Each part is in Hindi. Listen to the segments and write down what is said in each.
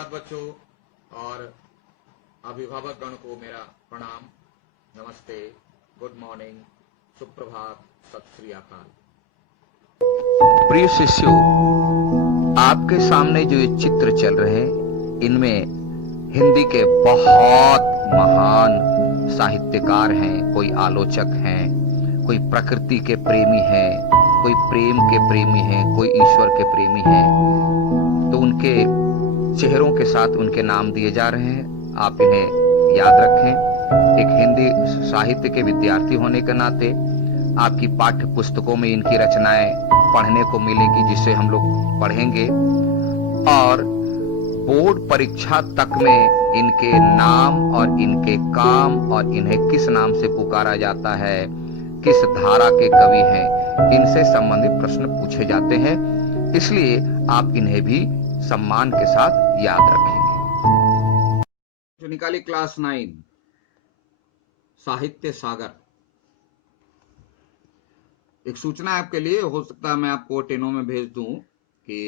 धन्यवाद बच्चों और अभिभावक गण को मेरा प्रणाम, नमस्ते, गुड मॉर्निंग, सुप्रभात, सत श्री अकाल। प्रिय शिष्यों, आपके सामने जो ये चित्र चल रहे हैं, इनमें हिंदी के बहुत महान साहित्यकार हैं। कोई आलोचक हैं, कोई प्रकृति के प्रेमी हैं, कोई प्रेम के प्रेमी हैं, कोई ईश्वर के प्रेमी हैं। तो उनके चेहरों के साथ उनके नाम दिए जा रहे हैं। आप इन्हें याद रखें। एक हिंदी साहित्य के विद्यार्थी होने के नाते आपकी पाठ्य पुस्तकों में इनकी रचनाएं पढ़ने को मिलेगी, जिसे हम लोग पढ़ेंगे, और बोर्ड परीक्षा तक में इनके नाम और इनके काम और इन्हें किस नाम से पुकारा जाता है, किस धारा के कवि हैं, इनसे संबंधित प्रश्न पूछे जाते हैं। इसलिए आप इन्हें भी सम्मान के साथ याद रखेंगे। जो निकाली क्लास 9 साहित्य सागर। एक सूचना आपके लिए, हो सकता है मैं आपको 10 में भेज दूं कि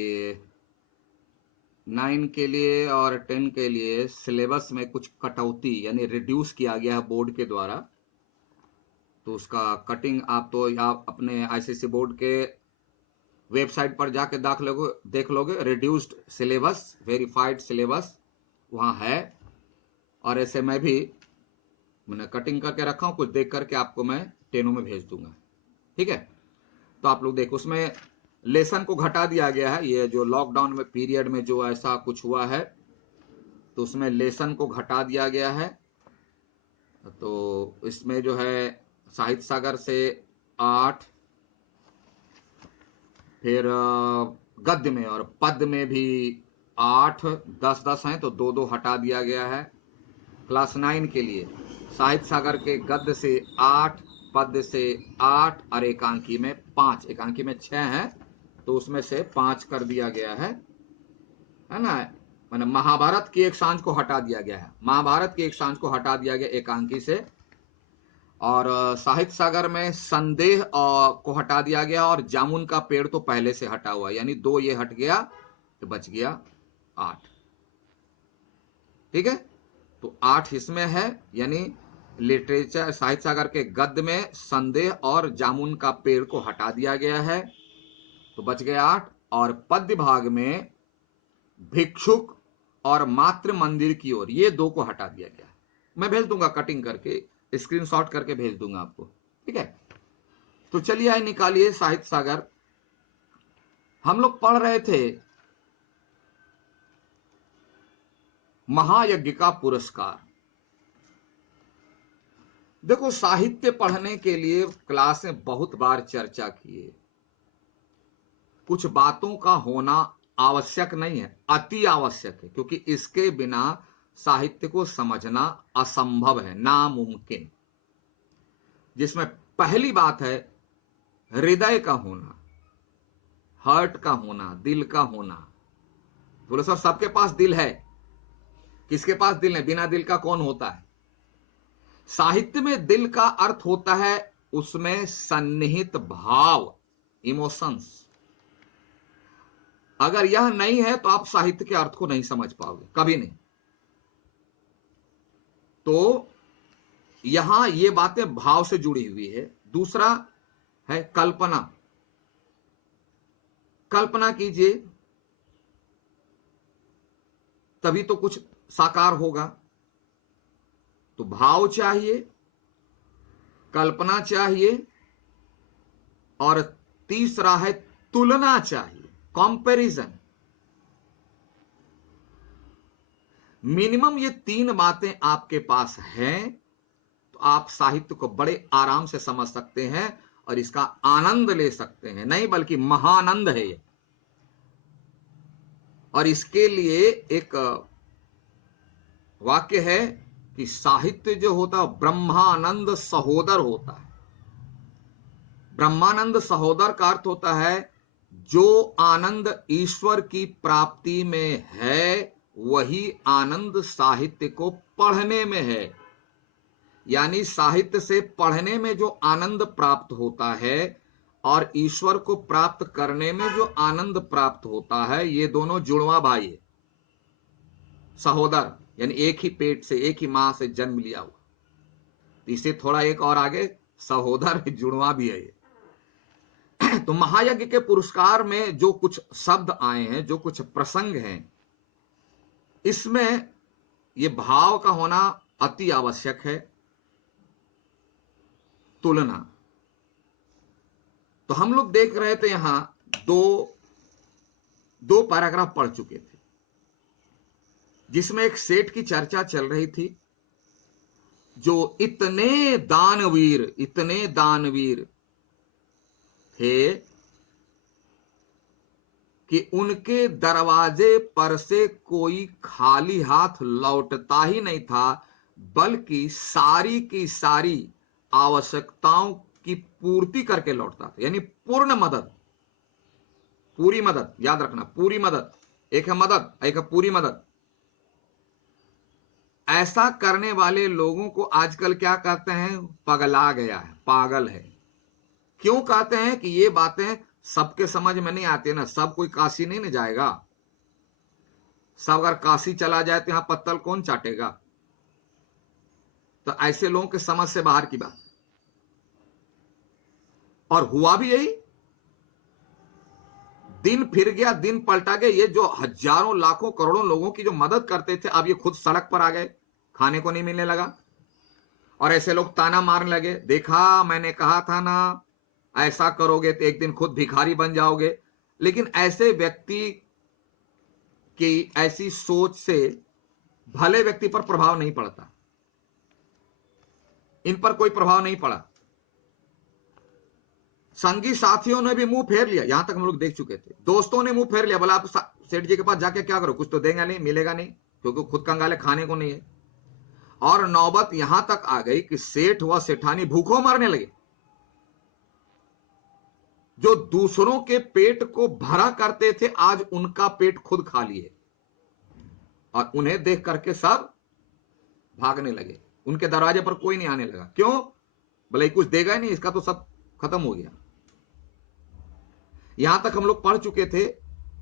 9 के लिए और 10 के लिए सिलेबस में कुछ कटौती यानी रिड्यूस किया गया है बोर्ड के द्वारा। तो उसका कटिंग आप अपने आईसीएसई बोर्ड के वेबसाइट पर जाके देख लोगे। रिड्यूस्ड सिलेबस, वेरीफाइड सिलेबस वहां है। और ऐसे मैं भी मैंने कटिंग करके रखा हूं, कुछ देख करके आपको मैं 10 में भेज दूंगा। ठीक है, तो आप लोग देखो, उसमें लेसन को घटा दिया गया है। ये जो लॉकडाउन में पीरियड में जो ऐसा कुछ हुआ है, तो उसमें लेसन को घटा दिया गया है। तो इसमें जो है साहित्य सागर से 8, फिर गद्य में और पद्य में भी 8, 10 हैं, तो 2 हटा दिया गया है। क्लास 9 के लिए साहित्य सागर के गद्य से 8, पद्य से 8 और एकांकी में 5, एकांकी में 6 है, तो उसमें से 5 कर दिया गया है ना। मैंने महाभारत की एक सांझ को हटा दिया गया है, महाभारत की एक सांझ को हटा दिया गया एकांकी से। और साहित्य सागर में संदेह को हटा दिया गया, और जामुन का पेड़ तो पहले से हटा हुआ, यानी 2 ये हट गया तो बच गया 8। ठीक है, तो 8 इसमें है, यानी लिटरेचर साहित्य सागर के गद्य में संदेह और जामुन का पेड़ को हटा दिया गया है, तो बच गए 8। और पद्य भाग में भिक्षुक और मातृ मंदिर की ओर, ये 2 को हटा दिया गया। मैं भेज दूंगा कटिंग करके, स्क्रीनशॉट करके भेज दूंगा आपको। ठीक है, तो चलिए आइए निकालिए साहित्य सागर। हम लोग पढ़ रहे थे महायज्ञ का पुरस्कार। देखो, साहित्य पढ़ने के लिए क्लास में बहुत बार चर्चा किए, कुछ बातों का होना आवश्यक नहीं है, अति आवश्यक है, क्योंकि इसके बिना साहित्य को समझना असंभव है, नामुमकिन। जिसमें पहली बात है हृदय का होना, हार्ट का होना, दिल का होना। बोले सर सबके पास दिल है, किसके पास दिल है? बिना दिल का कौन होता है? साहित्य में दिल का अर्थ होता है उसमें सन्निहित भाव, इमोशंस। अगर यह नहीं है तो आप साहित्य के अर्थ को नहीं समझ पाओगे, कभी नहीं। तो यहां ये बातें भाव से जुड़ी हुई है। दूसरा है कल्पना। कल्पना कीजिए तभी तो कुछ साकार होगा। तो भाव चाहिए, कल्पना चाहिए, और तीसरा है तुलना चाहिए, कंपैरिजन। मिनिमम ये 3 बातें आपके पास हैं तो आप साहित्य को बड़े आराम से समझ सकते हैं और इसका आनंद ले सकते हैं, नहीं बल्कि महानंद है ये। और इसके लिए एक वाक्य है कि साहित्य जो होता है ब्रह्मानंद सहोदर होता है। ब्रह्मानंद सहोदर का अर्थ होता है जो आनंद ईश्वर की प्राप्ति में है वही आनंद साहित्य को पढ़ने में है। यानी साहित्य से पढ़ने में जो आनंद प्राप्त होता है और ईश्वर को प्राप्त करने में जो आनंद प्राप्त होता है, ये दोनों जुड़वा भाई है। सहोदर, यानी एक ही पेट से, एक ही मां से जन्म लिया हुआ। इसे थोड़ा एक और आगे, सहोदर जुड़वा भी है ये। तो महायज्ञ के पुरस्कार में जो कुछ शब्द आए हैं, जो कुछ प्रसंग हैं, इसमें ये भाव का होना अति आवश्यक है। तुलना, तो हम लोग देख रहे थे यहां दो पैराग्राफ पढ़ चुके थे, जिसमें एक सेठ की चर्चा चल रही थी, जो इतने दानवीर थे कि उनके दरवाजे पर से कोई खाली हाथ लौटता ही नहीं था, बल्कि सारी की सारी आवश्यकताओं की पूर्ति करके लौटता था। यानी पूर्ण मदद, पूरी मदद, याद रखना, पूरी मदद। एक है मदद, एक है पूरी मदद। ऐसा करने वाले लोगों को आजकल क्या कहते हैं? पगला गया है, पागल है। क्यों कहते हैं? कि ये बातें सबके समझ में नहीं आती ना। सब कोई काशी नहीं न जाएगा। सब अगर काशी चला जाए तो यहां पत्तल कौन चाटेगा? तो ऐसे लोगों के समझ से बाहर की बात। और हुआ भी यही। दिन फिर गया, दिन पलटा गया। ये जो हजारों लाखों करोड़ों लोगों की जो मदद करते थे, अब ये खुद सड़क पर आ गए, खाने को नहीं मिलने लगा। और ऐसे लोग ताना मारने लगे, देखा मैंने कहा था ना, ऐसा करोगे तो एक दिन खुद भिखारी बन जाओगे। लेकिन ऐसे व्यक्ति की ऐसी सोच से भले व्यक्ति पर प्रभाव नहीं पड़ता। इन पर कोई प्रभाव नहीं पड़ा। संगी साथियों ने भी मुंह फेर लिया, यहां तक हम लोग देख चुके थे। दोस्तों ने मुंह फेर लिया, बोला आप सेठ जी के पास जाके क्या करो, कुछ तो देंगे नहीं, मिलेगा नहीं, क्योंकि खुद कंगाले, खाने को नहीं है। और नौबत यहां तक आ गई कि सेठ व सेठानी भूखों मरने लगे। जो दूसरों के पेट को भरा करते थे, आज उनका पेट खुद खा लिए। और उन्हें देख करके सब भागने लगे। उनके दरवाजे पर कोई नहीं आने लगा। क्यों? बोले कुछ देगा ही नहीं, इसका तो सब खत्म हो गया। यहां तक हम लोग पढ़ चुके थे।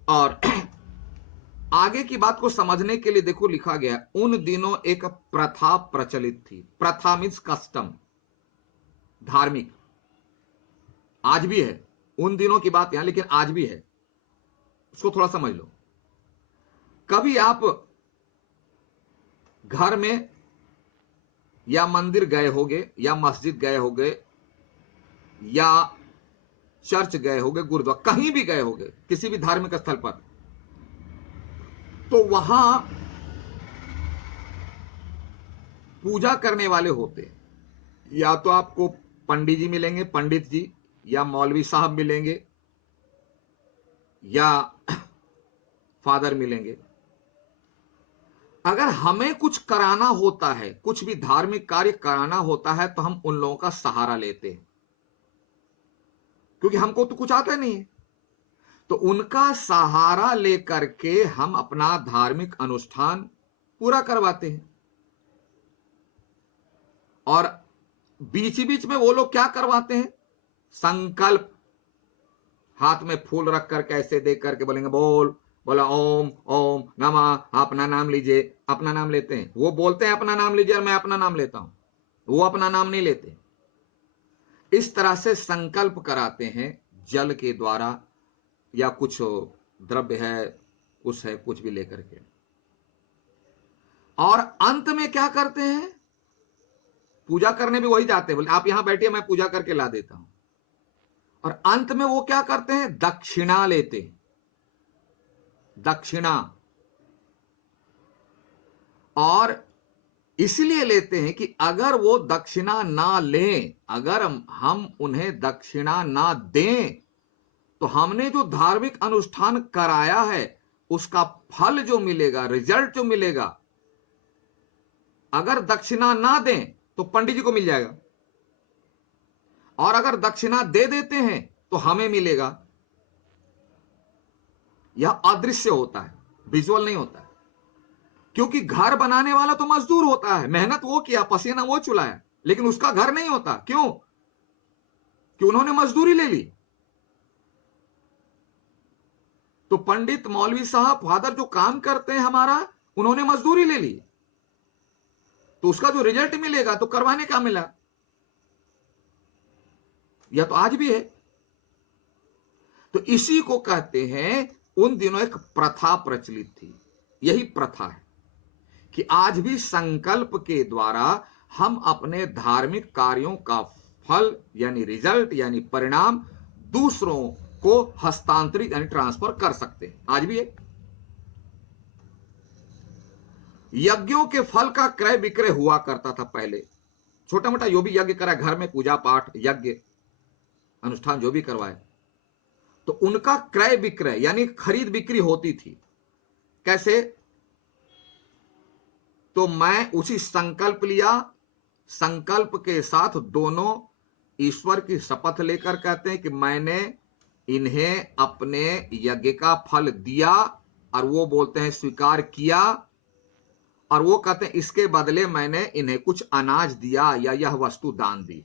और आगे की बात को समझने के लिए देखो लिखा गया, उन दिनों एक प्रथा प्रचलित थी। प्रथा मीन्स कस्टम, धार्मिक। आज भी है, उन दिनों की बात यहां, लेकिन आज भी है। उसको थोड़ा समझ लो। कभी आप घर में या मंदिर गए होगे, या मस्जिद गए होगे, या चर्च गए होगे, गुरुद्वारा, कहीं भी गए होगे, किसी भी धार्मिक स्थल पर, तो वहां पूजा करने वाले होते हैं। या तो आपको पंडित जी मिलेंगे, पंडित जी, या मौलवी साहब मिलेंगे, या फादर मिलेंगे। अगर हमें कुछ कराना होता है, कुछ भी धार्मिक कार्य कराना होता है, तो हम उन लोगों का सहारा लेते हैं, क्योंकि हमको तो कुछ आता नहीं है। तो उनका सहारा लेकर के हम अपना धार्मिक अनुष्ठान पूरा करवाते हैं। और बीच बीच में वो लोग क्या करवाते हैं? संकल्प। हाथ में फूल रख करके ऐसे देख करके बोलेंगे, बोला ओम ओम नमः, अपना नाम लीजिए। अपना नाम लेते हैं, वो बोलते हैं अपना नाम लीजिए, और मैं अपना नाम लेता हूं। वो अपना नाम नहीं लेते। इस तरह से संकल्प कराते हैं जल के द्वारा, या कुछ द्रव्य है, कुछ है, कुछ भी लेकर के। और अंत में क्या करते हैं? पूजा करने भी वही जाते हैं, बोले आप यहां बैठिए, मैं पूजा करके ला देता हूं। और अंत में वो क्या करते हैं? दक्षिणा लेते हैं। दक्षिणा। और इसलिए लेते हैं कि अगर वो दक्षिणा ना लें, अगर हम उन्हें दक्षिणा ना दें, तो हमने जो धार्मिक अनुष्ठान कराया है, उसका फल जो मिलेगा, रिजल्ट जो मिलेगा, अगर दक्षिणा ना दें तो पंडित जी को मिल जाएगा, और अगर दक्षिणा दे देते हैं तो हमें मिलेगा। यह अदृश्य होता है, विजुअल नहीं होता है। क्योंकि घर बनाने वाला तो मजदूर होता है, मेहनत वो किया, पसीना वो चुलाया, लेकिन उसका घर नहीं होता। क्यों? कि उन्होंने मजदूरी ले ली। तो पंडित, मौलवी साहब, फादर जो काम करते हैं हमारा, उन्होंने मजदूरी ले ली, तो उसका जो रिजल्ट मिलेगा तो करवाने का मिला। यह तो आज भी है। तो इसी को कहते हैं, उन दिनों एक प्रथा प्रचलित थी, यही प्रथा है कि आज भी संकल्प के द्वारा हम अपने धार्मिक कार्यों का फल यानी रिजल्ट यानी परिणाम दूसरों को हस्तांतरित यानी ट्रांसफर कर सकते हैं। आज भी है। यज्ञों के फल का क्रय विक्रय हुआ करता था पहले। छोटा मोटा जो भी यज्ञ करा, घर में पूजा पाठ यज्ञ अनुष्ठान जो भी करवाए, तो उनका क्रय विक्रय यानी खरीद बिक्री होती थी। कैसे? तो मैं उसी संकल्प लिया, संकल्प के साथ दोनों ईश्वर की शपथ लेकर कहते हैं कि मैंने इन्हें अपने यज्ञ का फल दिया, और वो बोलते हैं स्वीकार किया, और वो कहते हैं इसके बदले मैंने इन्हें कुछ अनाज दिया या यह वस्तु दान दी।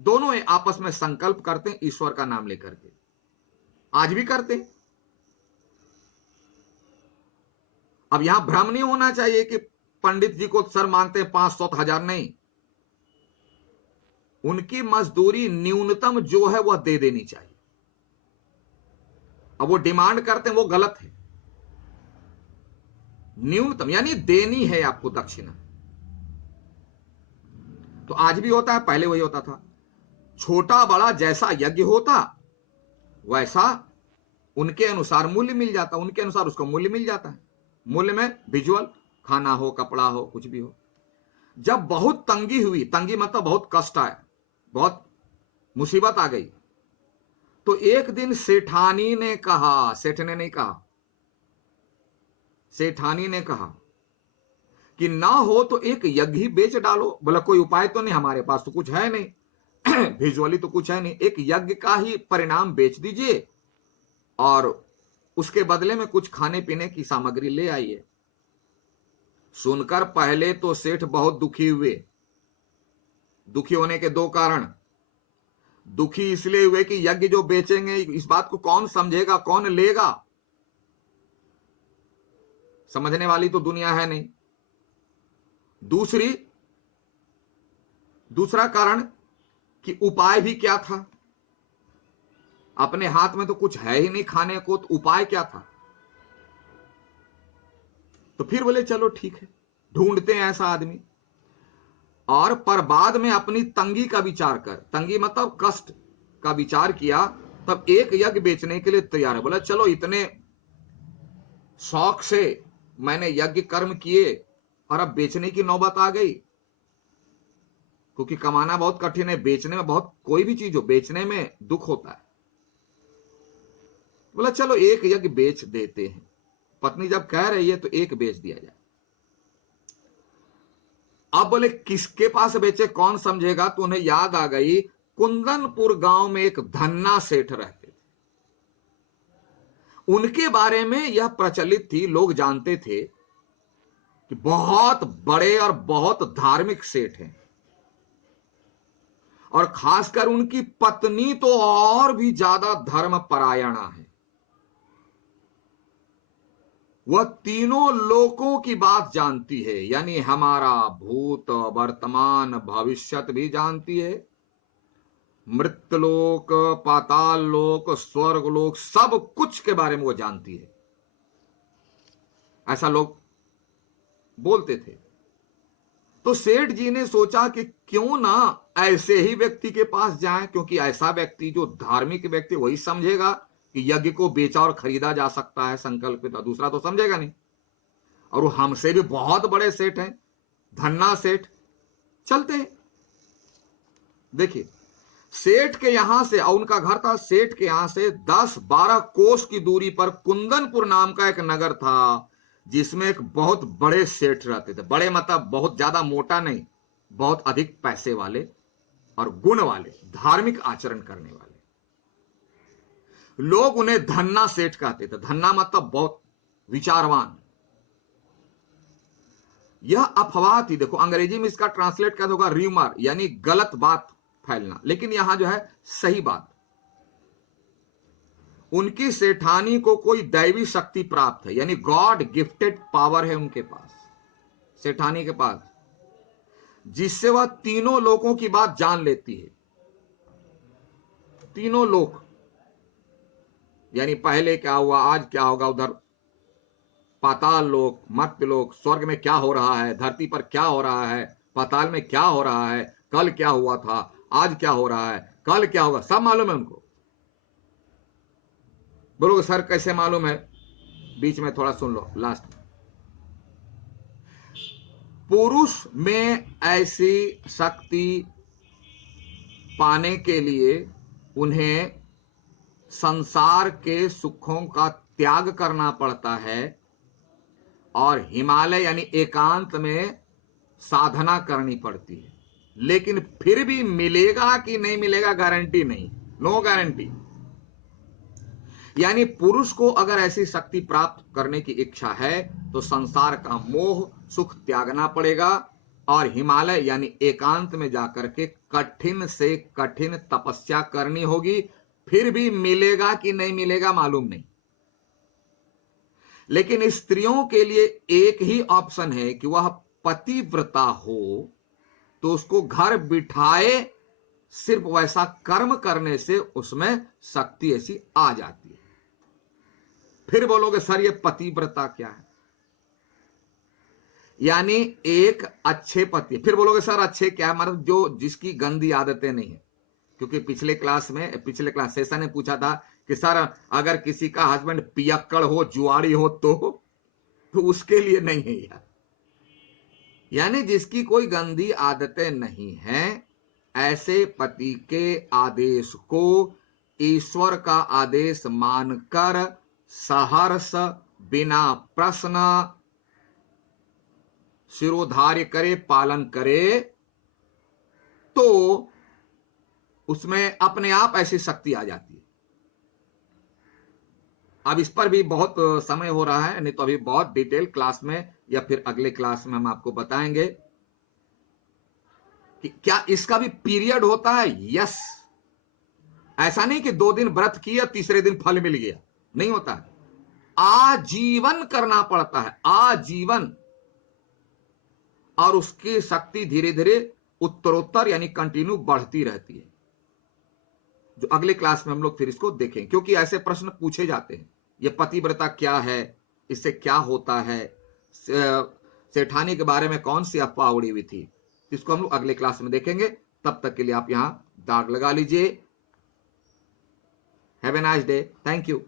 दोनों आपस में संकल्प करते हैं ईश्वर का नाम लेकर के। आज भी करते हैं। अब यहां भ्रम नहीं होना चाहिए कि पंडित जी को सर मांगते हैं 500 1000, नहीं। उनकी मजदूरी न्यूनतम जो है वह दे देनी चाहिए। अब वो डिमांड करते हैं, वो गलत है। न्यूनतम यानी देनी है आपको दक्षिणा। तो आज भी होता है, पहले वही होता था। छोटा बड़ा जैसा यज्ञ होता वैसा उनके अनुसार मूल्य मिल जाता, उनके अनुसार उसको मूल्य मिल जाता है। मूल्य में विजुअल, खाना हो, कपड़ा हो, कुछ भी हो। जब बहुत तंगी हुई, तंगी मतलब बहुत कष्ट आया, बहुत मुसीबत आ गई, तो एक दिन सेठानी ने कहा, सेठ ने नहीं कहा, सेठानी ने कहा कि ना हो तो एक यज्ञ ही बेच डालो। बोला कोई उपाय तो नहीं, हमारे पास तो कुछ है नहीं विजुअली तो कुछ है नहीं, एक यज्ञ का ही परिणाम बेच दीजिए और उसके बदले में कुछ खाने पीने की सामग्री ले आइए। सुनकर पहले तो सेठ बहुत दुखी हुए। दुखी होने के दो कारण। दुखी इसलिए हुए कि यज्ञ जो बेचेंगे इस बात को कौन समझेगा, कौन लेगा, समझने वाली तो दुनिया है नहीं। दूसरा कारण कि उपाय भी क्या था, अपने हाथ में तो कुछ है ही नहीं खाने को, तो उपाय क्या था। तो फिर बोले चलो ठीक है, ढूंढते हैं ऐसा आदमी। और पर बाद में अपनी तंगी का विचार कर, तंगी मतलब कष्ट का विचार किया, तब एक यज्ञ बेचने के लिए तैयार है। बोला चलो इतने शौक से मैंने यज्ञ कर्म किए और अब बेचने की नौबत आ गई, क्योंकि कमाना बहुत कठिन है, बेचने में बहुत, कोई भी चीज हो बेचने में दुख होता है। बोला चलो एक यज्ञ बेच देते हैं। पत्नी जब कह रही है तो एक बेच दिया जाए। अब बोले किसके पास बेचे, कौन समझेगा, तो उन्हें याद आ गई कुंदनपुर गांव में एक धन्ना सेठ रहते थे। उनके बारे में यह प्रचलित थी, लोग जानते थे कि बहुत बड़े और बहुत धार्मिक सेठ हैं, और खासकर उनकी पत्नी तो और भी ज्यादा धर्म परायणा है। वह तीनों लोकों की बात जानती है, यानी हमारा भूत वर्तमान भविष्यत भी जानती है, मृत्यलोक पाताल लोक स्वर्ग लोक सब कुछ के बारे में वो जानती है, ऐसा लोग बोलते थे। तो सेठ जी ने सोचा कि क्यों ना ऐसे ही व्यक्ति के पास जाएं, क्योंकि ऐसा व्यक्ति जो धार्मिक व्यक्ति वही समझेगा कि यज्ञ को बेचा और खरीदा जा सकता है संकल्पित, दूसरा तो समझेगा नहीं। और वो हमसे भी बहुत बड़े सेठ हैं, धन्ना सेठ। चलते हैं। देखिए सेठ के यहां से, और उनका घर था सेठ के यहां से 10-12 कोस की दूरी पर कुंदनपुर नाम का एक नगर था, जिसमें एक बहुत बड़े सेठ रहते थे। बड़े मतलब बहुत ज्यादा मोटा नहीं, बहुत अधिक पैसे वाले और गुण वाले, धार्मिक आचरण करने वाले। लोग उन्हें धन्ना सेठ कहते थे। धन्ना मतलब बहुत विचारवान। यह अफवाह थी। देखो अंग्रेजी में इसका ट्रांसलेट कैसे होगा, र्यूमर, यानी गलत बात फैलना, लेकिन यहां जो है सही बात। उनकी सेठानी को कोई दैवी शक्ति प्राप्त है, यानी गॉड गिफ्टेड पावर है उनके पास, सेठानी के पास, जिससे वह तीनों लोगों की बात जान लेती है। तीनों लोक, यानी पहले क्या हुआ, आज क्या होगा, उधर पाताल लोक, मर्त्य लोक, स्वर्ग में क्या हो रहा है, धरती पर क्या हो रहा है, पाताल में क्या हो रहा है, कल क्या हुआ था, आज क्या हो रहा है, कल क्या होगा, सब मालूम है उनको। बोलोगे सर कैसे मालूम है? बीच में थोड़ा सुन लो, लास्ट। पुरुष में ऐसी शक्ति पाने के लिए उन्हें संसार के सुखों का त्याग करना पड़ता है और हिमालय यानी एकांत में साधना करनी पड़ती है। लेकिन फिर भी मिलेगा कि नहीं मिलेगा गारंटी नहीं, नो गारंटी। यानी पुरुष को अगर ऐसी शक्ति प्राप्त करने की इच्छा है तो संसार का मोह सुख त्यागना पड़ेगा और हिमालय यानी एकांत में जाकर के कठिन से कठिन तपस्या करनी होगी। फिर भी मिलेगा कि नहीं मिलेगा मालूम नहीं। लेकिन स्त्रियों के लिए एक ही ऑप्शन है कि वह पतिव्रता हो तो उसको घर बिठाए सिर्फ वैसा कर्म करने से उसमें शक्ति ऐसी आ जाती है। फिर बोलोगे सर ये पतिव्रता क्या है? यानी एक अच्छे पति। फिर बोलोगे सर अच्छे क्या है? मतलब जो जिसकी गंदी आदतें नहीं है। क्योंकि पिछले क्लास सेशन ने पूछा था कि सर अगर किसी का हस्बैंड पियक्कड़ हो, जुआड़ी हो तो उसके लिए नहीं है यार। यानी जिसकी कोई गंदी आदतें नहीं है, ऐसे पति के आदेश को ईश्वर का आदेश मानकर सहर्ष बिना प्रश्न शिरोधार्य करे, पालन करे, तो उसमें अपने आप ऐसी शक्ति आ जाती है। अब इस पर भी बहुत समय हो रहा है, नहीं तो अभी बहुत डिटेल क्लास में या फिर अगले क्लास में हम आपको बताएंगे कि क्या इसका भी पीरियड होता है। यस, ऐसा नहीं कि 2 दिन व्रत किया तीसरे दिन फल मिल गया, नहीं होता है। आजीवन करना पड़ता है, आजीवन। और उसकी शक्ति धीरे धीरे उत्तरोत्तर यानी कंटिन्यू बढ़ती रहती है, जो अगले क्लास में हम लोग फिर इसको देखें। क्योंकि ऐसे प्रश्न पूछे जाते हैं, ये पतिव्रता क्या है, इससे क्या होता है, सेठानी के बारे में कौन सी अफवाह उड़ी हुई थी, इसको हम लोग अगले क्लास में देखेंगे। तब तक के लिए आप यहां दाग लगा लीजिए। Have a nice day, thank you.